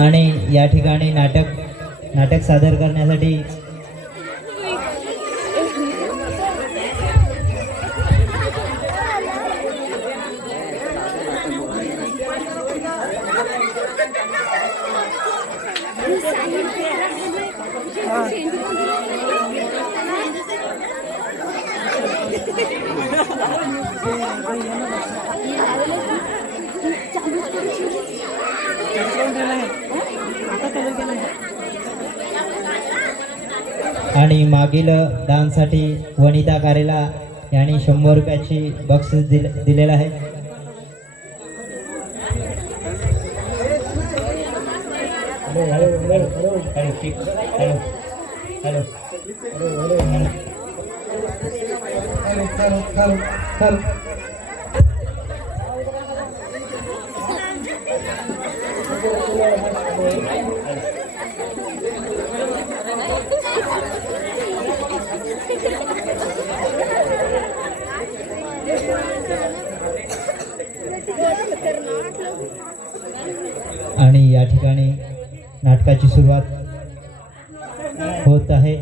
आणि या ठिकाणी नाटक नाटक सादर करण्यासाठी आणि मागील डान्ससाठी वनिता कारेला यांनी शंभर रुपयाची बक्षीस दिल दिलेलं आहे या ठिकाणी नाटकाची सुरुवात होत आहे.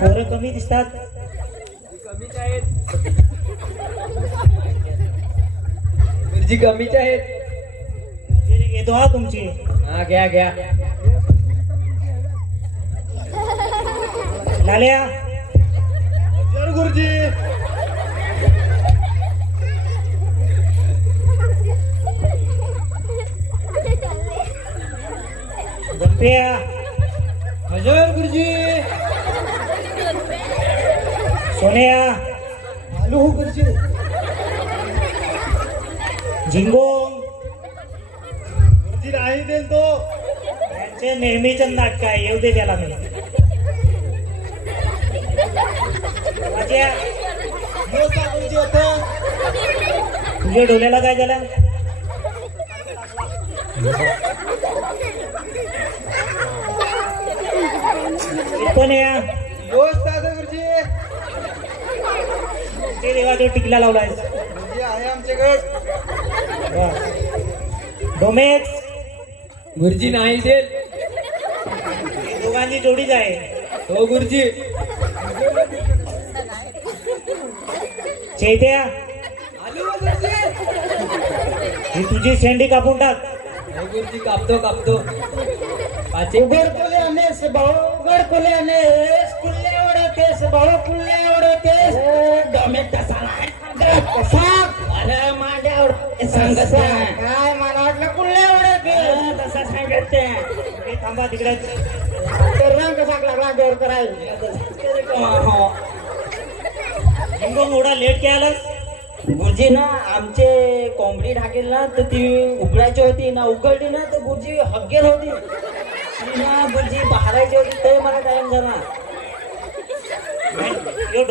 पोरं कमी दिसतात. कमीच आहेत गुरुजी कमीच आहेत. घेतो हा तुमची. हा घ्या घ्या. लाल्या. जर गुरुजी. गप्प्या. हजर गुरुजी. सोन्या हो गुरुजी. झिंगो गुरुजी नाही देल तो. यांचे नेहमीच नाटक आहे येऊ दे त्याला मी हो तुझ्या डोल्याला काय झालं? पण या हो गुरुजी ते देवा तो टिकला लावलाय. गुरुजी आहे आमच्याकडे. डोमेक्स गुरुजी नाही देल दोघांची जोडीच आहे. हो गुरुजी. चैत्या. आलू हो गुरुजी. ही तुझी शेंडी कापून टाक. हो गुरुजी कापतो कापतो. पाचे उघड कोल्यानेस भाऊ उघड कोल्यानेस कुल्ले ओढतेस भाऊ कुल्ले ओढतेस डोमे कसा कसा? अरे मांड्यावर काय मला वाटलं कुल्ले ओढते तसा सांगते थांबा तिकडे. तर रंग कसा लागला जोर करायला एवढा लेट आलास? गुरुजी ना आमचे कोंबडी ढाकेल ना तर ती उघडायची होती ना उघडली ना तर गुरुजी हगेल होती. ना गुरुजी बाहेरायची होती ते मला टाइम झाला. यो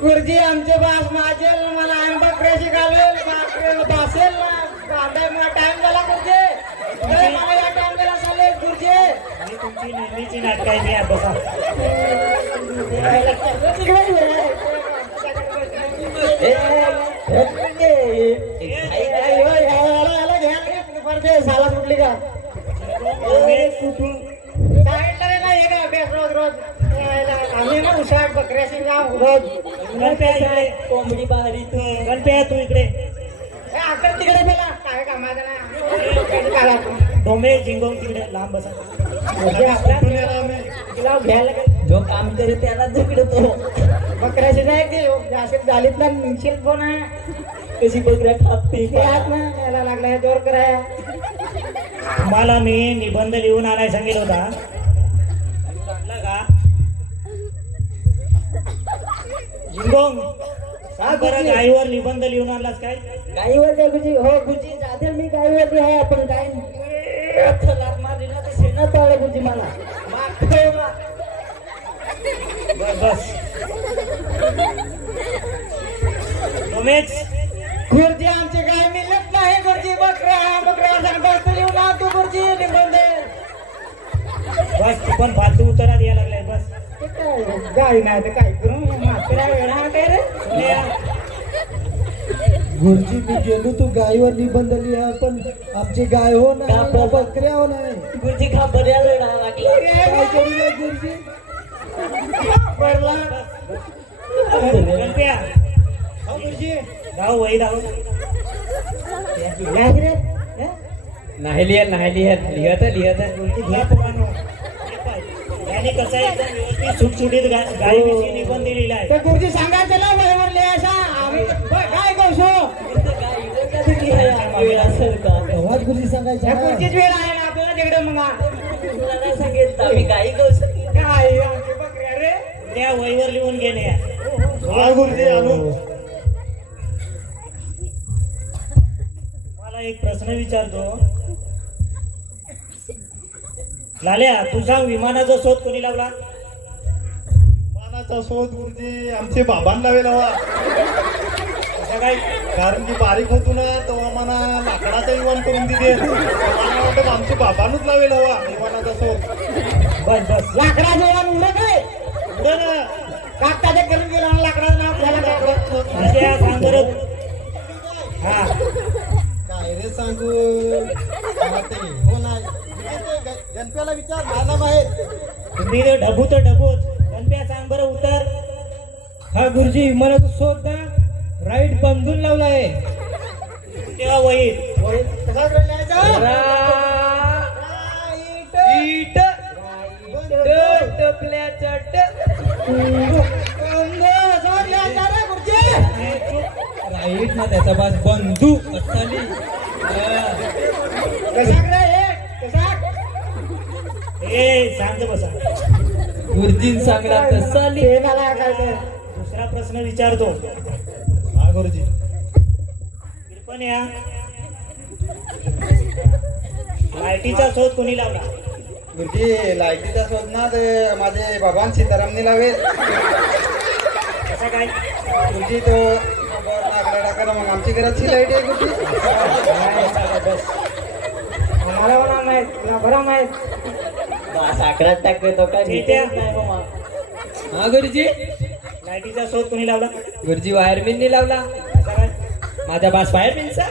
गुरुजी आमचे बास माझेल मला आंबा क्रेशी घालेल बासेल मला टाइम झाला गुरुजी. मला या टाइम झाला चालेल गुरुजी. आणि तुमची नेहमीची नाटक आहे मी आता बसा साला सुटली का? डोमेक्स सांगितलं रे ना हे का अभ्यास रोज रोज? आम्ही ना उशाट बकऱ्याशी जाऊ रोज. गणप्या इकडे. कोंबडी बाहेर तू गणप्या तू इकडे. अक्कल तिकडे गेला काय कामाचं ना तिकडे लांब बसा. तिला घ्यायला काय जो काम करे त्याला झगडतो बकऱ्याशी नाही ते जास्त झालीत ना निश्चित फोन आहे. कशी बकऱ्या खापते आत ना यायला लागला जोर कराय तुम्हाला मी निबंध लिहून आणाय सांगितलं होता. झिंगोम सांग बरं गाईवर निबंध लिहून आणलास काय? गाईवर काय गुरुजी हो गुरुजी जाते मी गाईवरती आहे आपण काय? लात मारली ना तर शेणात पाळलं गुरुजी मला. मागतोय बा. बस गुरुजी आमची गाय मिळत नाही गुरुजी बकऱ्या सांगतो येऊ ना तू गुरुजी निबंध बस तू पण फालतू उत्तरा द्यायला लागलाय बस. गाय नाही तर काय करू म्हाताऱ्या वेळा काय रे गुरुजी मी गेलो तू गायीवर निबंध लिहा पण आमची गाय हो ना बकऱ्या हो नाही गुरुजी खा बऱ्या रडा काय करू गुरुजी. पडला गणप्या हो गुरुजी धाव वही धाव नाही रे नाही लिहत नाही लिहत लिहत लिहत गुरुजी पोरांनो, यांनी कसं आहे एकदम व्यवस्थित सुटसुटीत गायीविषयी निबंध लिहिलाय ते गुरुजी सांगायचं ना बरोबर लिहायचा. आम्ही ब- काय करू वेळ असेल का तेव्हाच गुरुजी सांगायचे. ना. गुरुजीच वेळ आहे ना आपल्याला तिकडे मग काय आमची बकऱ्या रे त्या वहीवर लिहून घेणे मला एक प्रश्न विचारतो. लाल्या तू सांग विमानाचा शोध कोणी लावला? मानाचा शोध गुरुजी आमचे बाबांना लावेल हवा असं काय? कारण की बारीक होतो ना तेव्हा मला लाकडाचा विमान करून दिले. मला वाटत आमचे बाबांनाच लावेल हवा विमानाचा शोध. बस बस. लाकडा जेवण उडत काय पुढे ना. कागदाचे करून गेलो लाकडाचं नाव सांग बरं हा. काय रे सांगू? मला ते हो नाही. ते ग- गणप्याला विचार मला माहीत तुम्ही ढबू तर ढबूच गणप्या सांग बरं उत्तर हा गुरुजी मला तो शोध ना. राईट बंधून लावला आहे तेव्हा वही कसा करून लिहायचं? ईट. टपल्या चट. अंग, असं लिहायचं रे गुरुजी. राईट ना त्याचा बास बंधू? कसा? ए शांत बसा. गुरुजीन सांगला तसा लिह ते मला ऐकायचं. दुसरा प्रश्न विचारतो. हा गुरुजी. पण या. लाईटीचा शोध कोणी लावला? गुरुजी लाईटीचा शोध ना ते माझे बाबां सीतारामने लावेल. कसा काय? गुरुजी तो मग आमच्या घराची लाइट आहे गुरुजी. आम्हाला बरं माहीत आकड्यात टाकतो काय ठीक आहे. हा गुरुजी? लाईटीचा शोध कोणी लावला? गुरुजी वायरमॅननी लावला. कसा काय माझा बास वायरमॅनचा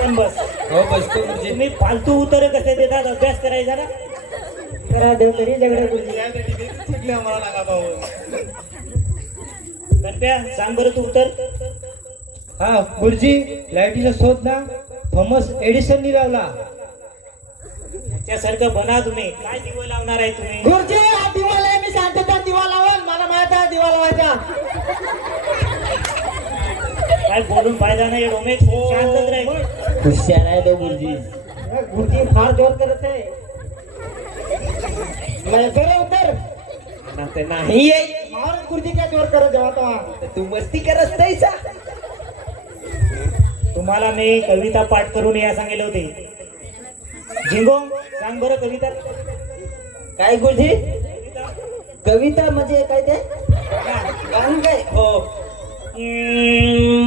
पण बस. हो बसतो गुरुजी. तुम्ही फालतू उत्तर कसे देतात? अभ्यास करायचा ना करा देव तरी गुरुजी. सांग बरं तू उत्तर हा गुरुजी लाईटीचा शोध ना. थॉमस एडिसननी लावला. त्यासारखं बना तुम्ही. काय दिवं लावणार आहे तुम्ही? गुरुजी हा दिवा लाय मी शांतता दिवा लावल. मला माहीत आहे दिवा लावायचा. काय बोलून फायदा नाही डोमे. शांतच राहील हुशार आहे तो गुरुजी. गुरुजी फार जोर करत आहे. मला उत्तर ते नाही. येई. महाराज गुरुजी काय जोर करत जेव्हा तेव्हा तर तू मस्ती करत नाहीसा. तुम्हाला मी कविता पाठ करून या सांगितले होते. झिंगो सांग बरं कविता. काय गुरुजी? कविता म्हणजे काय ते? गाणं काय? हो.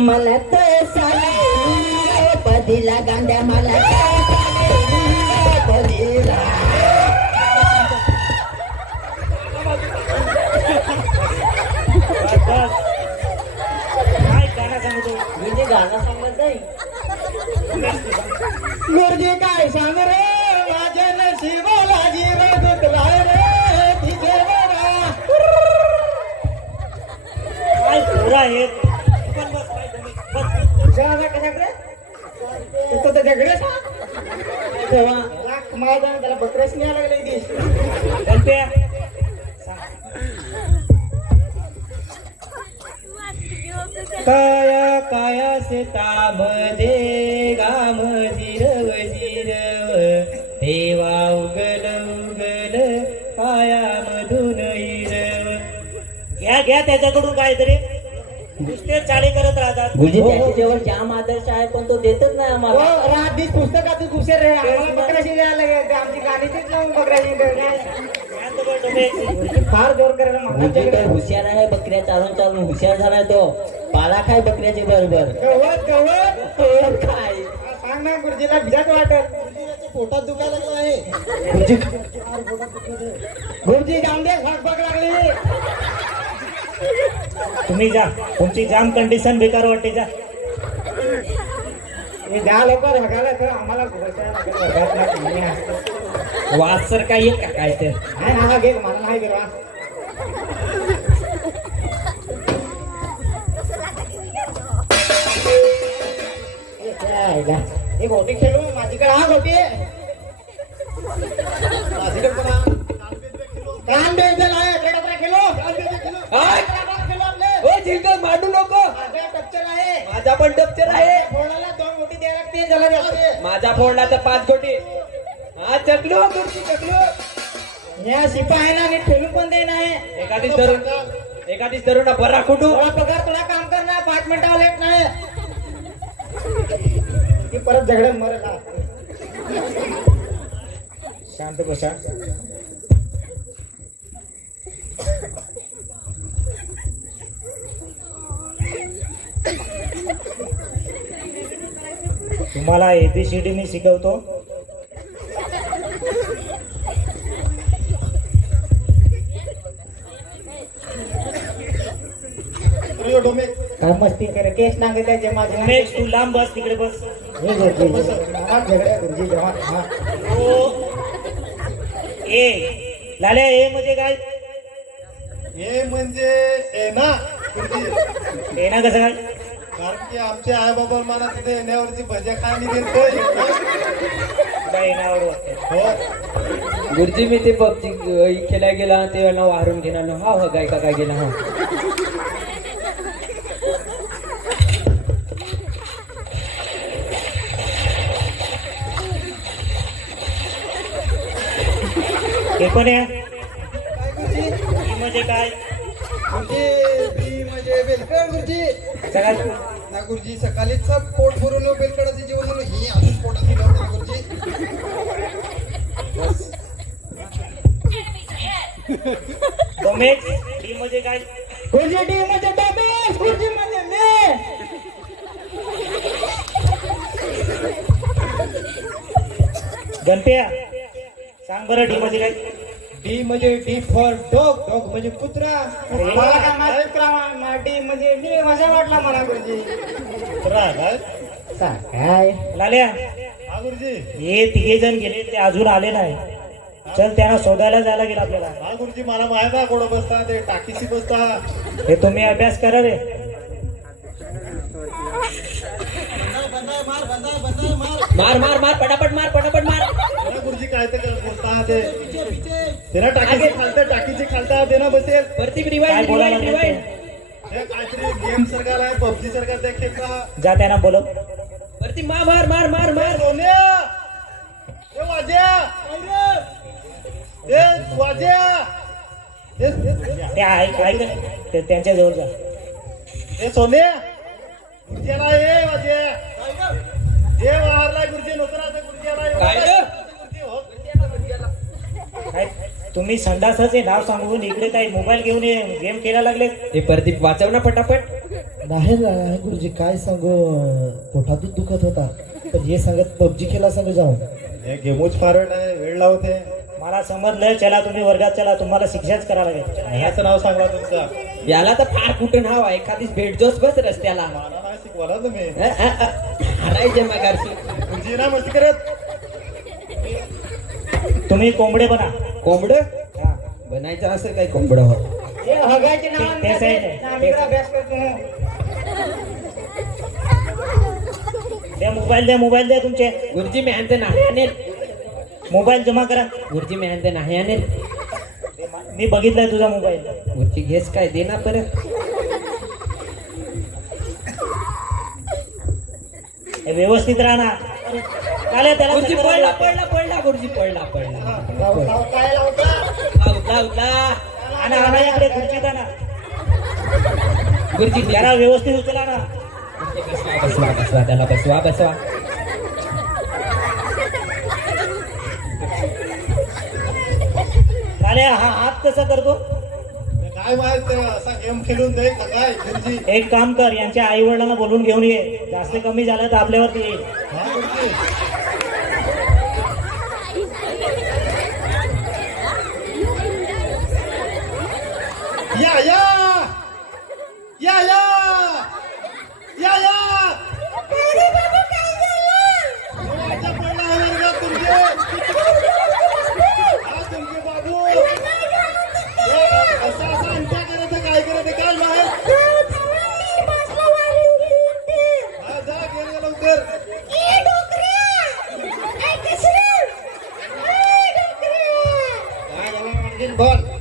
मला तर साले पदीला गांड्या मला पदीला. काय गाणं सांगतो म्हणजे गाणं सांगत नाही. गुरुजी काय सांग रे? मैदान त्याला बकरेच न्याय लागले दिस काया काया से ताब दे गाम जिरव जिरव. देवा उगल उगल पाया मधून हिरव. घ्या घ्या त्याच्याकडून काहीतरी. नुसते चाळे करत राहतात. त्याच्याजवळ जाम आदर्श आहे पण तो देतच नाही आम्हाला. रात्री पुस्तकातून दुसरे रे आम्हाला बकऱ्याशी द्यायला लागेल ते आमची गाडीचीच लावून. फार जोर करायला हुशार आहे बकऱ्या चालून चालून. हुशार झालाय तो. पाला खाय बकऱ्याचे बरोबर. गवत गवत. सांग ना गुरुजीला भिजात वाटत. पोटात दुखायला लागलं आहे. गुरुजी. गुरुजी दे फकफक लागली. तुम्ही जा. तुमची जाम कंडिशन बेकार वाटते जा. द्या लवकर बघायला तर आम्हाला. वास सर काय का? काय ते नाही हा घे मला नाही घे वास. ए, काय गा. हे गोटी खेळू माझीकडे हा गोटी माझीकडे. कान आहे. खेळू. आपले. मांडू नको. माझा टपचल आहे. माझा पण डबचर आहे. फोडाला दोन गोटी द्यायला लागते जला जास्त. माझा फोडला तर पाच कोटी हा चकलो गुरुजी चकलो. या शिपा आहे ना मी ठेवून पण दे नाही एखादीच धरून एखादीच धरून ना बरा कुठू. थोडा पगार तुला काम करणार पाच मिनिटं लेट नाही. ती परत झगडत मरत. शांत बसा. तुम्हाला एबीसीडी मी शिकवतो. काय मस्ती करे? केस नांगे त्याचे माझे नेक्स्ट तू लांब बस तिकडे बस. हे गुरुजी हा. ए. लाल्या ए म्हणजे काय हे म्हणजे ए ना? गुरुजी ए ना कसं काय की आमचे आई बाबा मला तिथे येण्यावरची भज्या खायला देत हो. गुरुजी मी ते पबजी खेळायला गेला ते ना वारून घेणार ना हा हा काय का काय गेला हा. हे पण आहे? म्हणजे काय? म्हणजे बेलकड गुरुजी. सगळ्यात ना गुरुजी सकाळीच पोट भरून बेलकडाचे जेवण म्हणून ही अजून पोटात दिलं होतं गुरुजी डोमेक्स डी म्हणजे काय? गुरुजी डी म्हणजे डबेस गुरुजी म्हणजे मी. गणप्या सांग बरं डी म्हणजे काय? डी म्हणजे डी फॉर डॉग डॉग म्हणजे कुत्रा. अरे. मला काय माहीत कुत्रा मा- डी म्हणजे मी मजा वाटला मला गुरुजी. खरं काय? काय? लाल्या. हा गुरुजी. हे तिघे जण गेले ते अजून आले नाही. चल त्यांना शोधायला जायला गेला आपल्याला. हा गुरुजी मला माहीत आहे कोण बसता ते टाकीशी बसता. हे तुम्ही अभ्यास करा रे. मार मार मार पटापट मार पटापट मार. ना गुरुजी काय ते बोलता ते. टाकीची खालता टाकीची खालता देना बसेल. रिवाइंड रिवाइंड रिवाइंड काहीतरी गेम सरकार आहे पबजी सरकार त्या खेळता. जा त्यांना बोलव. मार मार मार मार मार. सोन्या! ए वाज्या! ए वाज्या! ते ऐक त्यांच्या जवळ जा. ए सोन्या! गुरुजीला ए वाज्या! ए वारला गुरुजी नोकरा गुरुजीला काय तुम्ही संडासाचे नाव सांगून इकडे काही मोबाईल घेऊन गेम खेळायला लागले हे प्रदीप वाचव ना पटापट. नाही ना गुरुजी काय सांगू? पोटातच दुखत होता. पण हे सांगत पबजी खेळा सांग जाऊ. हे गेमूच फारट आहे वेळ लावते. मला समजलं चला तुम्ही वर्गात चला तुम्हाला शिक्षाच करावं लागेल. या. ह्याचं नाव सांगा तुमचं. याला तर फार कुठं नाव आहे? एखादी भेटजोच बस रस्त्याला. मला नाही शिकवाला तुम्ही. अ, अ, अ, हाणायचे मगारशी तुमची ना मस्ती करत. तुम्ही कोंबडे बना. कोंबड? हा. बनायचं असं काय कोंबड हो. द्या मोबाईल द्या मोबाईल द्या तुमचे. गुरुजी मी आणते नाही आणेल. मोबाईल जमा करा. गुरुजी मी आणते नाही आणेल. मी बघितलाय तुझा मोबाईल. गुरुजी घेस काय? दे ना परत. हे व्यवस्थित राहा ना चालेल त्याला गुरुजी चक्कर पडला लागते. पडला पडला गुरुजी पडला पडला उठला उठला आणा आणा इकडे खुर्चीत आणा गुरुजी त्याला व्यवस्थित उचला ना बसवा बसवा त्याला बसवा बसवा अरे हा हात कसा करतो काय माहीत असा गेम खेळून दे काय गुरुजी एक काम कर यांच्या आई वडिलांना बोलून घेऊन ये. जास्त कमी झालं तर आपल्यावरती येईल हा गुरुजी या या या या या या कोणाचा पडला आहे वर्गात तुमचे हा तुमचे बाबू हे असं असं अंत्या करायचं काय करायचं काय माहीत हा जा गेले लवकर बोल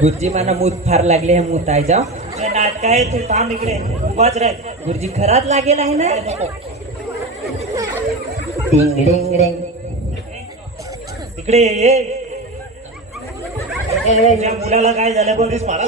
गुरुजी मला मूत फार लागले हे मूत आहे जा हे नाटक आहे तू? थांब इकडे. उभाच राह गुरुजी खरात लागेल आहे ना? इकडे ये. तुझ्या मुलाला काय झालं? बघ मला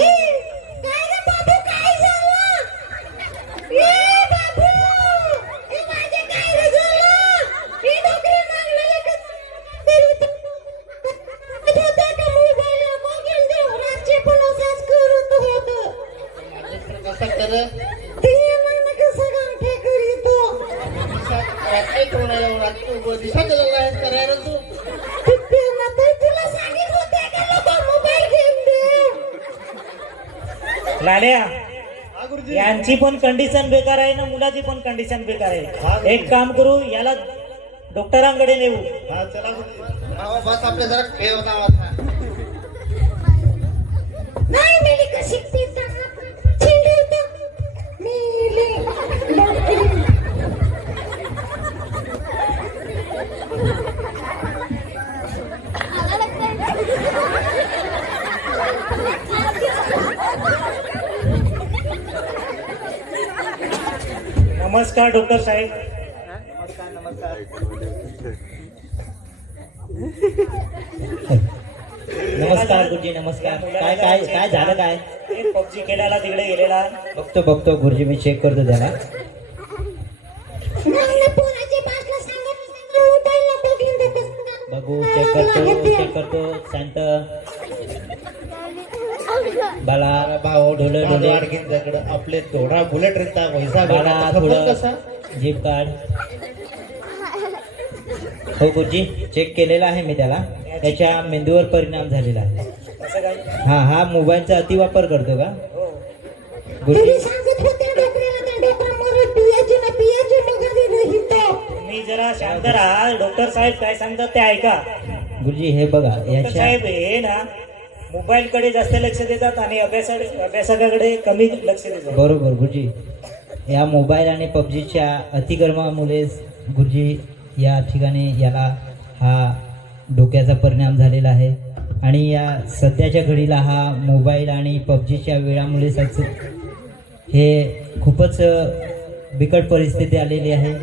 रात्री दिसत करायला तू. लाल्या गुरुजी. यांची पण कंडिशन बेकार आहे ना मुलाची पण कंडिशन बेकार आहे. एक काम करू याला डॉक्टरांकडे नेऊ. हा चला बस आपल्या जरा खेळ होता आता नाही मेली कशी नमस्कार डॉक्टर साहेब. नमस्कार गुरुजी नमस्कार. काय काय काय झालं काय? पबजी खेळायला तिकडे गेलेला. बघतो बघतो गुरुजी मी चेक करतो त्याला. बघू. चेक करतो चेक करतो. शांत. बाला भाऊ ढोले ढोले. आणखीन त्याकडं आपले थोडा बुलेट रिक्ता पैसा बाला खबर कसा थोडं जीप काढ हो गुरुजी चेक केलेला आहे मी त्याला. त्याच्या मेंदूवर परिणाम झालेला आहे. हा हा मोबाईलचा अतिवापर करतो का? हो. रहितो तुम्ही जरा शांत राहा. डॉक्टर साहेब काय सांगतात ते ऐका. गुरुजी हे बघा डॉक्टर याच्या साहेब हे ना मोबाईलकडे जास्त लक्ष देतात आणि अभ्यासा अभ्यासाकडे कमी लक्ष देतात. बरोबर गुरुजी. या मोबाईल आणि पबजीच्या अतिक्रमामुळे गुरुजी या ठिकाणी याला हा डोक्याचा परिणाम झालेला आहे. आणि या सध्याच्या घडीला हा मोबाईल आणि पबजीच्या वेळामुळे सच हे खूपच बिकट परिस्थिती आलेली आहे.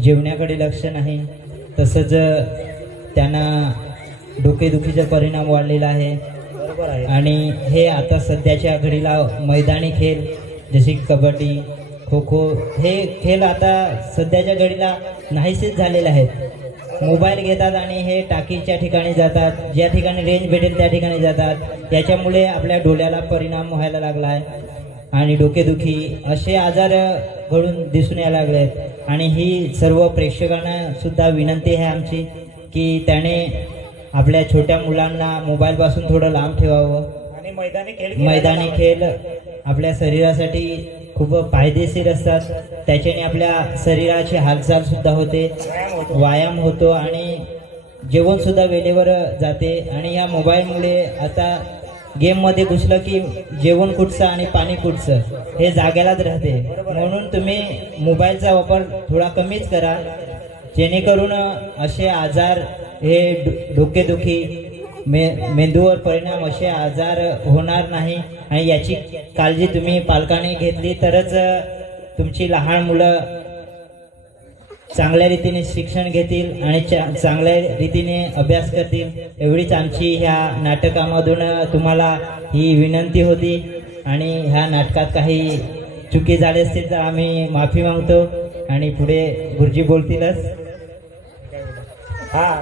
जेवण्याकडे लक्ष नाही. तसंच त्यांना डोकेदुखीचा परिणाम वाढलेला आहे. आणि हे आता सध्याच्या घडीला मैदानी खेळ जसे कबड्डी खो खो हे खेळ आता सध्याच्या घडीला नाहीसेच झालेले आहेत. मोबाईल घेतात आणि हे टाकीच्या ठिकाणी जातात ज्या ठिकाणी रेंज भेटेल त्या ठिकाणी जातात. त्याच्यामुळे आपल्या डोळ्याला परिणाम व्हायला लागला आहे. आणि डोकेदुखी असे आजार घडून दिसून यायला लागले आहेत. आणि ही सर्व प्रेक्षकांना सुद्धा विनंती आहे आमची की त्याने आपल्या छोट्या मुलांना मोबाईलपासून थोडं लांब ठेवावं. आणि मैदानी खेळ मैदानी. खेळ आपल्या शरीरासाठी खूप फायदेशीर असतात. त्याच्याने आपल्या शरीराची हालचाल सुद्धा होते. व्यायाम होतो. व्यायाम होतो आणि जेवण सुद्धा वेळेवर जाते. आणि या मोबाईलमुळे आता गेममध्ये घुसलं की जेवण कुठचं आणि पाणी कुठचं हे जाग्यालाच राहते. म्हणून तुम्ही मोबाईलचा वापर थोडा कमीच करा. जेणेकरून असे आजार हे डो- डोकेदुखी मे मेंदूवर परिणाम असे आजार होणार नाही आणि याची काळजी तुम्ही पालकांनी घेतली तरच तुमची लहान मुलं चांगल्या रीतीने शिक्षण घेतील आणि चांगल्या रीतीने अभ्यास करतील. एवढीच आमची ह्या नाटकामधून तुम्हाला ही विनंती होती आणि ह्या नाटकात काही चुकी झाली असतील तर आम्ही माफी मागतो आणि पुढे गुरुजी बोलतीलच. हा.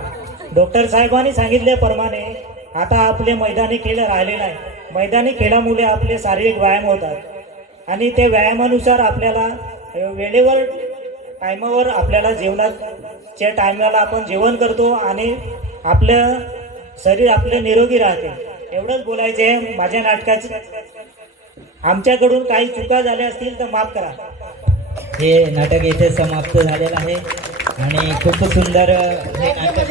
डॉक्टर साहेबांनी सांगितल्याप्रमाणे आता आपले मैदानी खेळ राहिले नाही. मैदानी खेळामुळे आपले शारीरिक व्यायाम होतात. आणि ते व्यायामानुसार आपल्याला वेळेवर टायमावर आपल्याला जेवणाच्या टायमाला आपण जेवण करतो आणि आपलं शरीर आपलं निरोगी राहते. एवढंच बोलायचे आहे माझ्या नाटकाचे. आमच्याकडून काही चुका झाल्या असतील तर माफ करा. हे नाटक येथे समाप्त झालेलं आहे. आणि खूप सुंदर हे नाटक